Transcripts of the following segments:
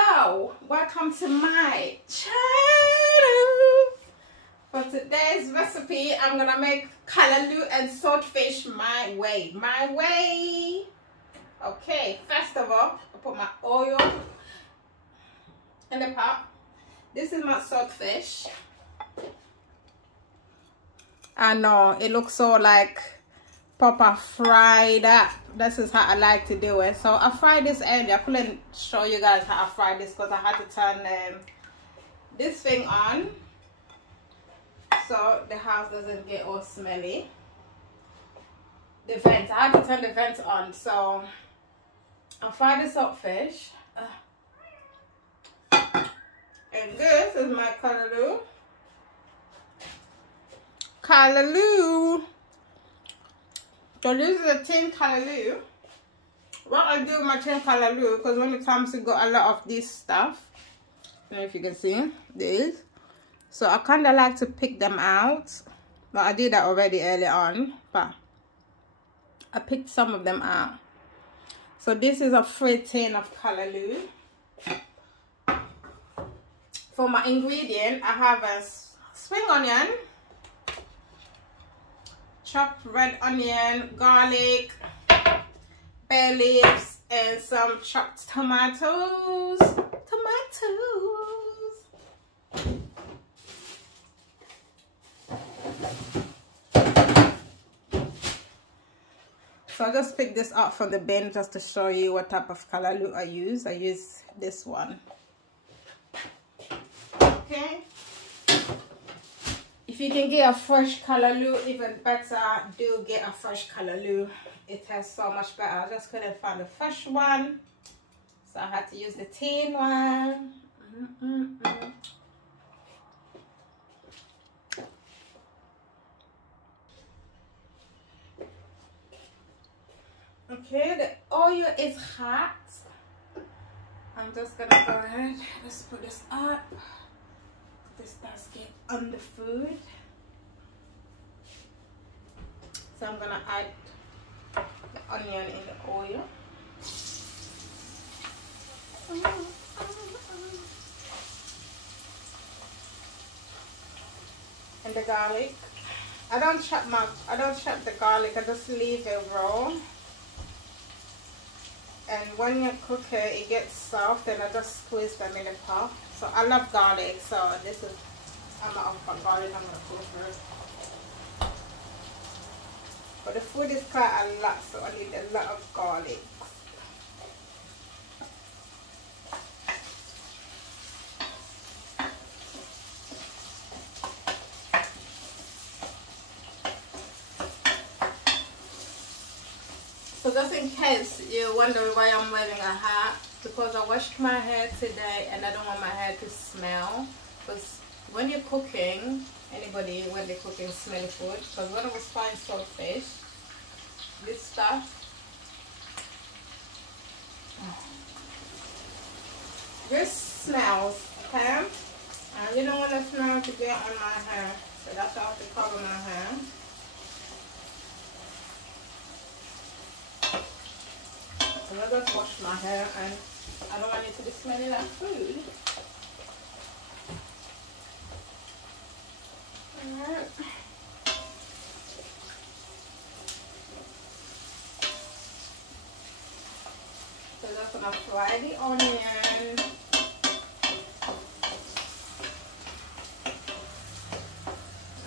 Hello, welcome to my channel. For today's recipe, I'm gonna make callaloo and saltfish my way. Okay, first of all, I put my oil in the pot. This is my saltfish. I know it looks so like proper fried up. This is how I like to do it. So I fried this earlier. I couldn't show you guys how I fried this because I had to turn this thing on so the house doesn't get all smelly. The vent, I had to turn the vent on. So I fried the saltfish. And this is my callaloo. So this is a tin callaloo. What I do with my tin callaloo, because when it comes to got a lot of this stuff, I don't know if you can see this. So I kind of like to pick them out. But I did that already early on, but I picked some of them out. So this is a free tin of callaloo. For my ingredient, I have a spring onion, chopped red onion, garlic, bay leaves, and some chopped tomatoes. So I just picked this out from the bin just to show you what type of callaloo I use. I use this one. Okay. If you can get a fresh callaloo, even better, do get a fresh callaloo. It tastes so much better. I just couldn't find a fresh one, so I had to use the tin one. Okay, the oil is hot. I'm just gonna go ahead, let's put this up. This does get on the food. So I'm gonna add the onion in the oil. And the garlic. I don't chop the garlic, I just leave it raw. And when you cook it, it gets soft, and I just squeeze them in the pot. So I love garlic, so this is, I'm not off for garlic, I'm gonna cook first. But the food is quite a lot, so I need a lot of garlic. So just in case you wonder why I'm wearing a hat, because I washed my hair today and I don't want my hair to smell. Because when you're cooking, anybody when they're cooking smelly food, because when I was frying saltfish, this stuff, this smells, okay? And you don't want the smell to get on my hair, so that's how I have to cover my hair. So I just wash my hair, and I don't want it to be smelling like food. Alright. So just gonna fry the onion.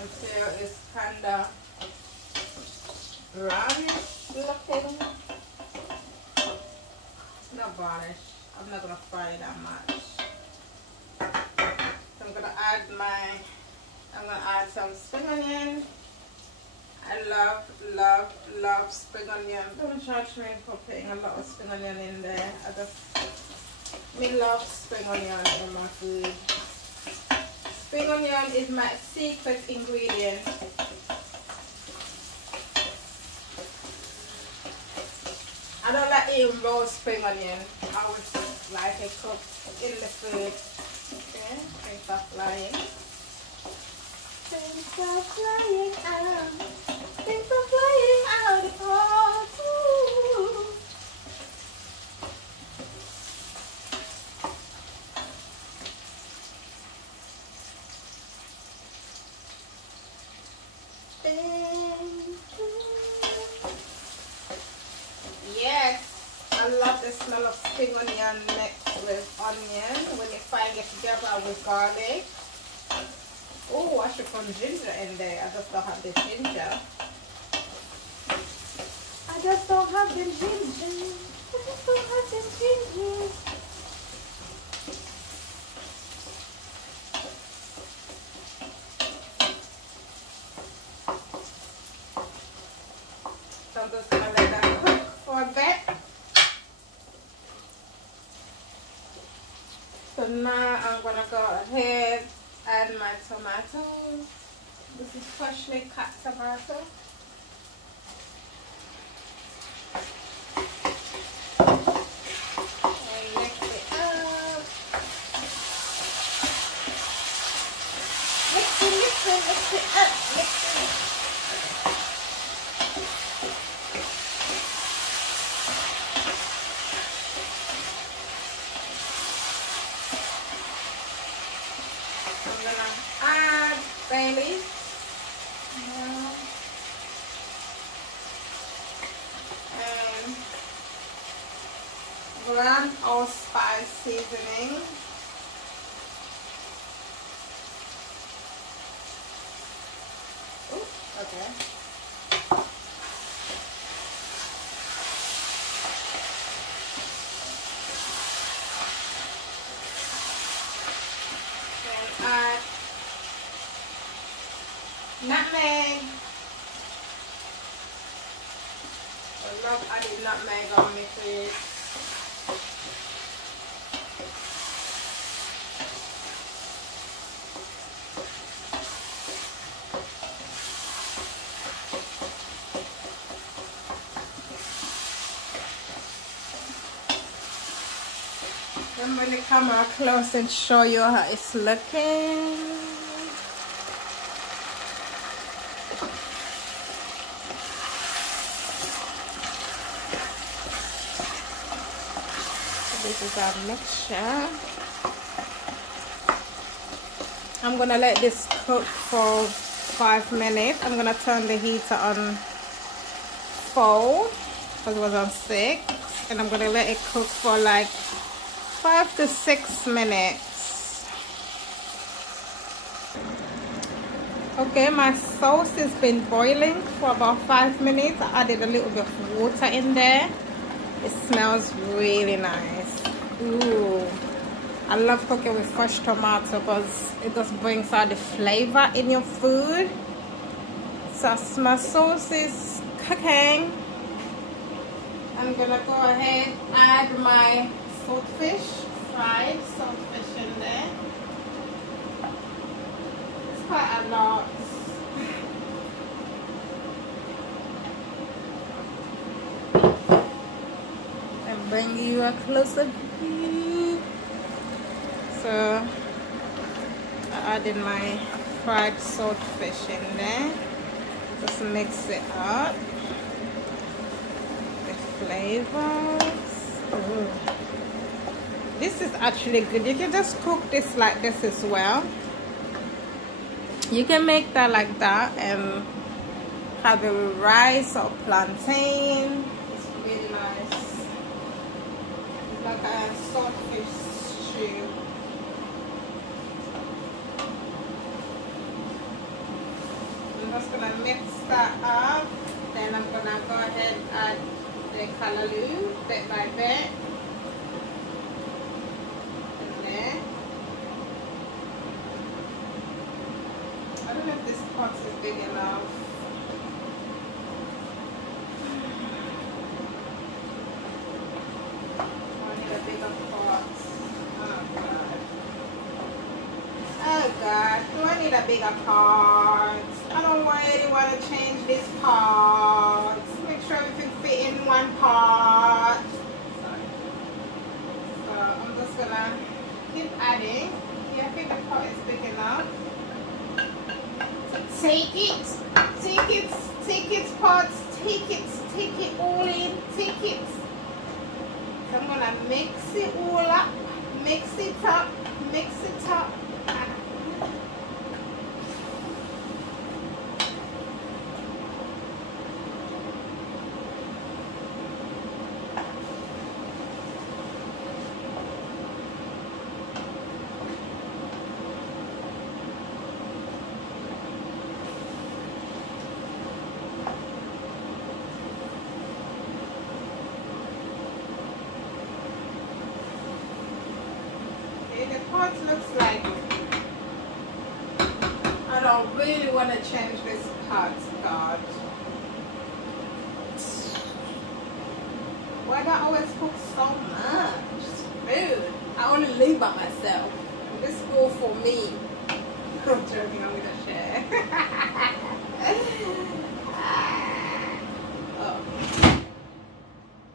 Until it's kinda brownish looking. Not brownish. I'm not gonna fry it that much. So I'm gonna add some spring onion. I love spring onion. Don't charge me for putting a lot of spring onion in there. I love spring onion in my food. Spring onion is my secret ingredient. I don't like eating raw spring onion. I would like it cooked in the food. Okay, things are flying. Things are flying out. Things are flying out of pot. love the smell of spring onion mixed with onion when you fry it together with garlic. Oh, I should put ginger in there. I just don't have the ginger. I just don't have the ginger. I just don't have the ginger. So I'm just gonna let that cook for a bit. So now I'm gonna go ahead and add my tomatoes. This is freshly cut tomato. And mix it up. Mix it up, mix it. I'm gonna add bay leaf. And ground allspice seasoning. Ooh, okay. Add nutmeg. I love adding nutmeg on my food. I'm going to come out close and show you how it's looking. This is our mixture. I'm going to let this cook for 5 minutes. I'm going to turn the heater on 4 because it was on 6. And I'm going to let it cook for like 5 to 6 minutes. Okay, my sauce has been boiling for about 5 minutes. I added a little bit of water in there. It smells really nice. Ooh, I love cooking with fresh tomato because it just brings out the flavor in your food. So my sauce is cooking. I'm gonna go ahead and add my saltfish, fried saltfish in there. It's quite a lot. And bring you a closer view. So I added my fried saltfish in there. Just mix it up. The flavors. Ooh. This is actually good. You can just cook this like this as well. You can make that like that and have it with rice or plantain. It's really nice. It's like a saltfish stew. I'm just gonna mix that up. Then I'm gonna go ahead and add the callaloo bit by bit. I don't know if this pot is big enough. I need a bigger pot. Oh God. Oh God. Do I need a bigger pot? I don't really want to change this pot. Make sure everything fit in one pot. Sorry. So I'm just gonna keep adding. Yeah, I think the pot is big enough. Take it, pots, take it all in, take it. So I'm gonna mix it all up, mix it up. the pot looks like I don't really want to change this pot, God. Why do I always cook so much food? I only live by myself. This is all for me. I'm joking, I'm gonna share. Oh.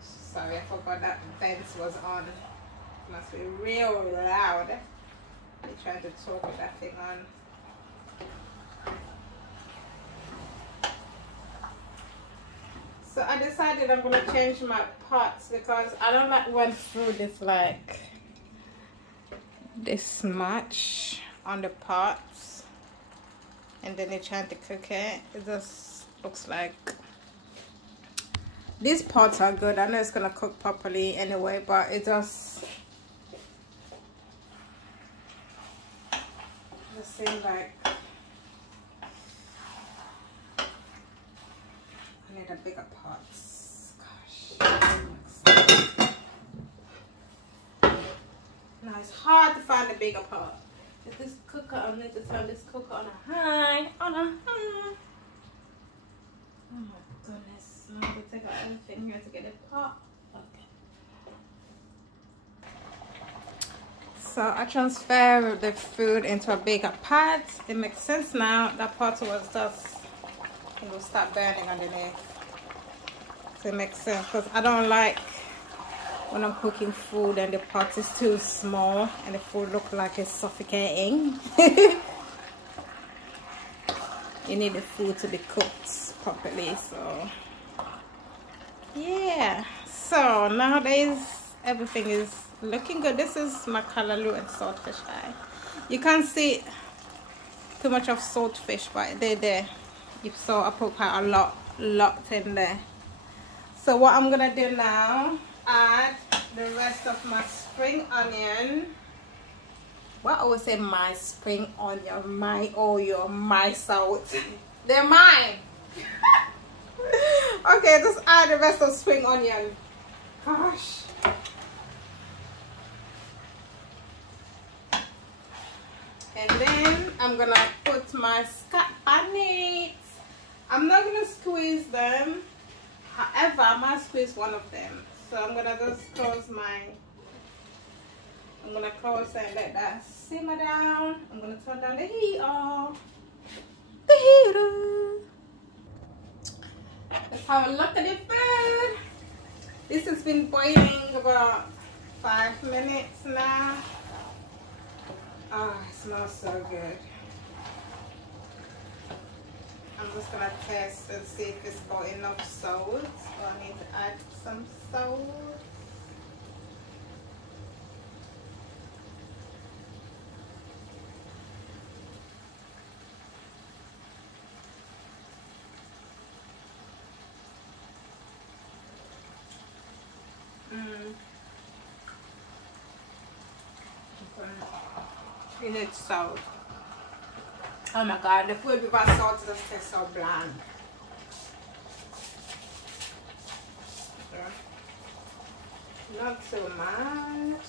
Sorry, I forgot that fence was on. It must be real loud. I tried to talk with that thing on. So I decided I'm gonna change my pots because I don't like when food is like this much on the pots and then they're trying to cook it. It just looks like these pots are good. I know it's gonna cook properly anyway, but it just seems like I need a bigger pot. Gosh. Now it's hard to find a bigger pot. If this cooker, I need to turn this cooker on a high. On a high. Oh my goodness. I'm going to take out everything here to get a pot. Okay. So I transfer the food into a bigger pot. It makes sense now. That pot was just, it will start burning underneath. So it makes sense because I don't like when I'm cooking food and the pot is too small and the food looks like it's suffocating. You need the food to be cooked properly. So yeah, so nowadays everything is looking good. This is my callaloo and saltfish eye. You can't see too much of saltfish, but they're there. If so, I put quite a lot in there. So what I'm gonna do now, add the rest of my spring onion. Well, I always say my spring onion, my oil, my salt. They're mine. Okay, just add the rest of spring onion. Gosh. And then I'm gonna put my scallions on it. I'm not gonna squeeze them. However, I might squeeze one of them. So I'm gonna just close I'm gonna close and let that simmer down. I'm gonna turn down the heat off. The heater. Let's have a look at the food. This has been boiling about 5 minutes now. Oh, it smells so good. I'm just gonna test and see if it's got enough salt. So I need to add some salt. You need salt. Oh my god, the food without salt just tastes so bland. Not too much.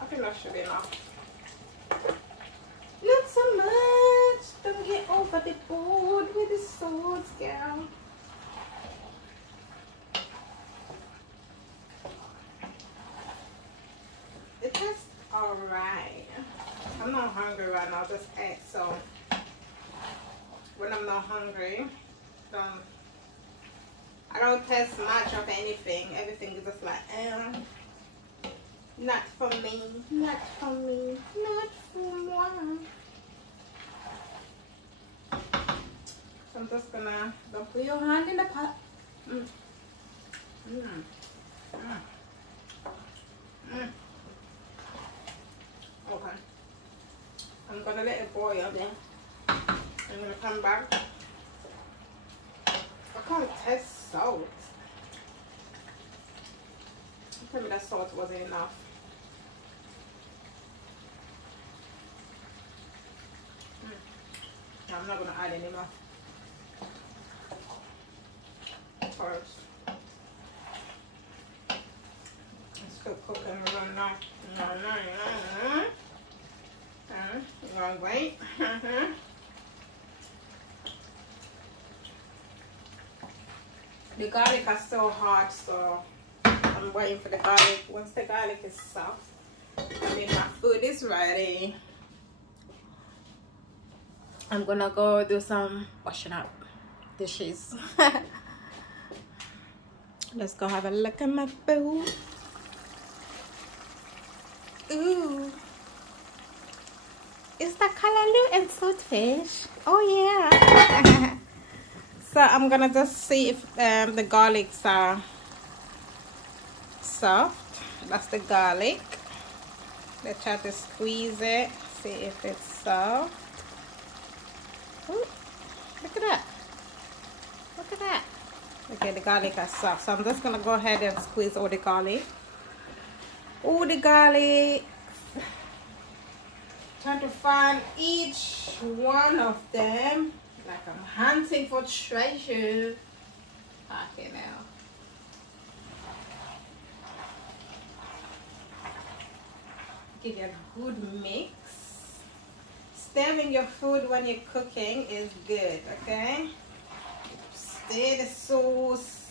I think that should be enough. Not so much. Don't get over the board with the salt, girl. It tastes alright. I'm not hungry right now, just ate, so when I'm not hungry, I don't taste much of anything. Everything is just like, not for me, not for me, not for moi. So I'm just gonna, don't put your hand in the pot. Okay. I'm gonna let it boil then. I'm gonna come back. I can't taste salt. Tell me that salt wasn't enough. No, I'm not gonna add any more. First. It's still cooking right now. You want to wait? The garlic is so hot, so I'm waiting for the garlic. Once the garlic is soft, I mean my food is ready. I'm gonna go do some washing up dishes. Let's go have a look at my food. Ooh. Is that callaloo and saltfish? Oh yeah. So I'm gonna just see if the garlics are soft. That's the garlic. Let's try to squeeze it, see if it's soft. Ooh, look at that. Look at that. Okay, the garlic is soft. So I'm just gonna go ahead and squeeze all the garlic. All the garlic. Trying to find each one of them. Like I'm hunting for treasure. Okay, now. Give you a good mix. Stirring your food when you're cooking is good, okay? Stir the sauce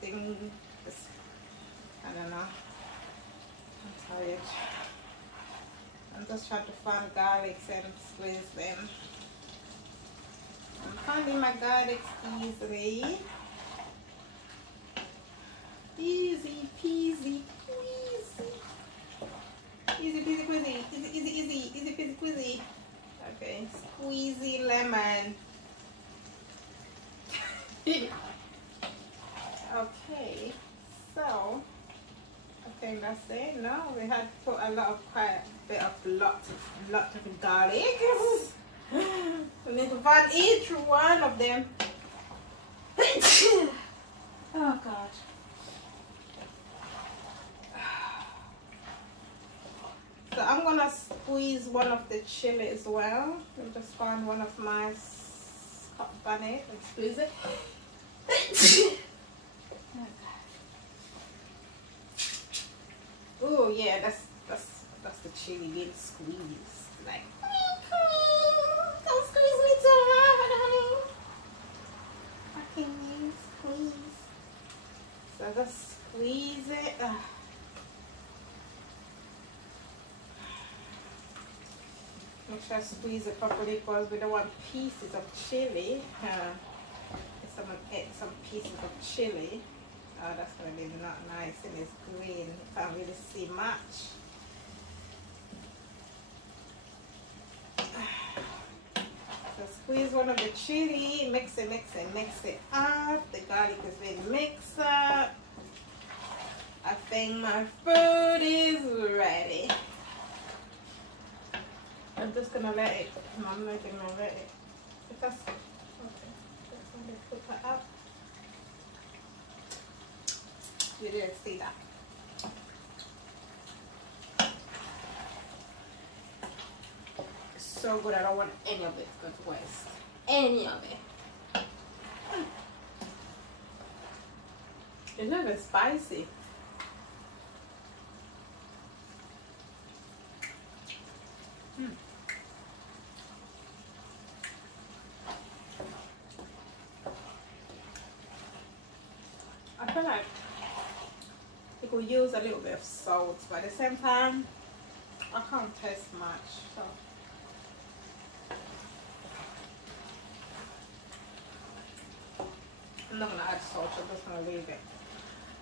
thing. I don't know. I'm tired. I'm just trying to find garlics and squeeze them. I'm finding my garlics easily. Easy peasy squeezy. Easy peasy squeezy. Easy peasy squeezy. Okay, squeezy lemon. Okay, so I think that's it. No, we had put a lot of lot of garlic. We need to find each one of them. Oh God. So I'm gonna squeeze one of the chili as well. I'll just find one of my hot bunny and squeeze it. Oh yeah, that's the chili being squeezed. Like, don't squeeze me too hard, honey. Fucking squeeze. So just squeeze it. Make sure I squeeze it properly because we don't want pieces of chili. Someone ate some pieces of chili. Oh, that's going to be not nice and it's green. You can't really see much. So squeeze one of the chili, mix it up. The garlic is being mixed up. I think my food is ready. I'm just gonna let it. I'm not gonna let it. If that's okay, just gonna put her up. You didn't see that. It's so good. I don't want any of it to go to waste. Any of it. It's not even spicy. I feel like you could use a little bit of salt, but at the same time, I can't taste much. So I'm not gonna add salt. I'm just gonna leave it.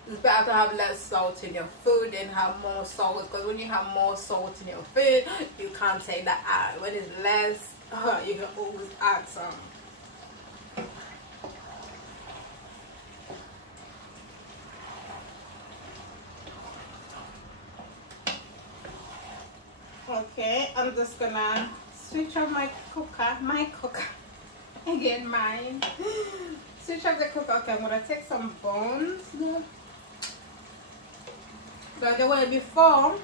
It's better to have less salt in your food than have more salt, because when you have more salt in your food, you can't take that out. When it's less, you can always add some. Okay, I'm just gonna switch off my cooker, again mine. Switch off the cooker. Okay, I'm gonna take some bones. By the way, before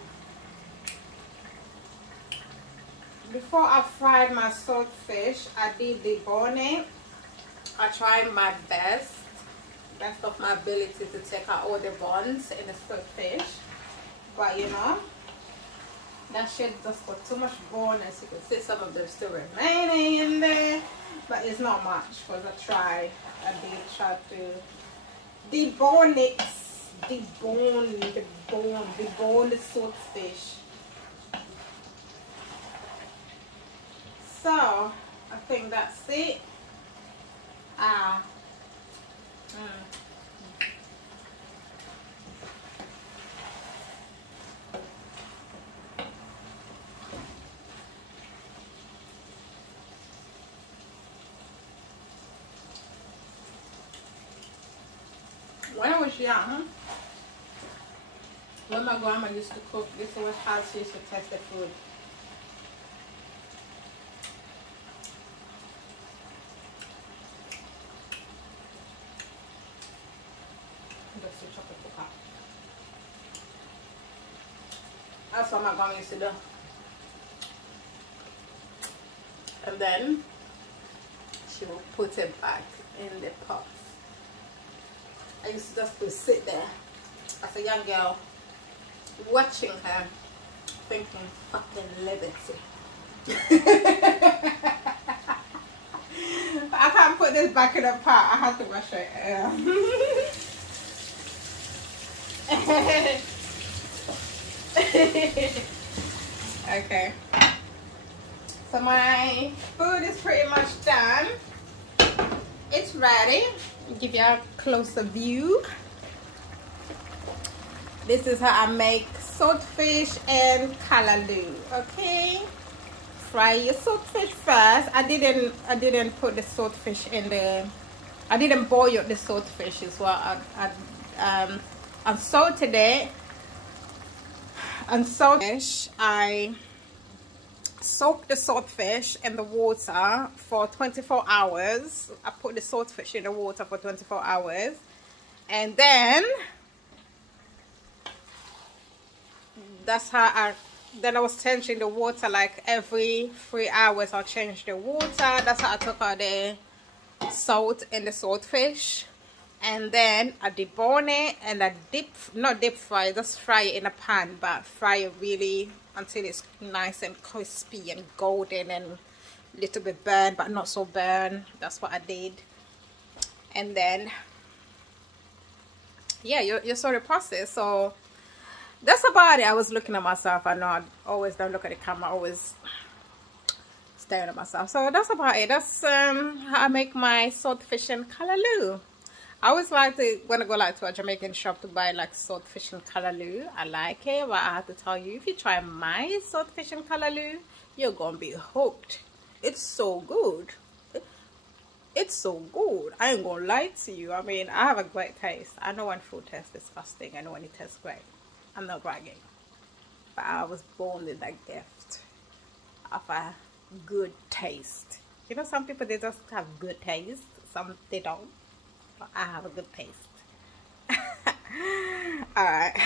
I fried my saltfish, I did deboning. I tried my best of my ability to take out all the bones in the saltfish, but you know, That shit just got too much bone. As you can see, some of them still remaining in there, but it's not much because I did try to debone it. Debone the saltfish. So I think that's it. When I was young, when my grandma used to cook, this was how she used to taste the food. That's what my grandma used to do. And then she will put it back in the pot. I used to just to sit there as a young girl watching her thinking, fucking liberty. I can't put this back in the pot. I have to wash it. Okay. So my food is pretty much done. It's ready. I'll give you a closer view. This is how I make saltfish and callaloo. Okay. Fry your saltfish first. I didn't put the saltfish in the. I didn't boil the saltfish as well. I salted it. And saltfish, I soak the saltfish in the water for 24 hours. I put the saltfish in the water for 24 hours. And then that's how I was changing the water, like every 3 hours I'll change the water. That's how I took out the salt in the saltfish. And then I debone it and I not deep fry, just fry it in a pan, but fry it really until it's nice and crispy and golden and a little bit burnt, but not so burnt. That's what I did. And then, yeah, you saw the process. So that's about it. I was looking at myself. I know I always don't look at the camera, always staring at myself. So that's about it. That's how I make my saltfish and callaloo. I always like to, when I go like to a Jamaican shop to buy like saltfish and callaloo. I like it, but I have to tell you, if you try my saltfish and callaloo, you're gonna be hooked. It's so good. It's so good. I ain't gonna lie to you. I mean, I have a great taste. I know when food tastes disgusting. I know when it tastes great. I'm not bragging, but I was born with that gift of a good taste. You know, some people, they just have good taste. Some they don't. I have a good taste. All right.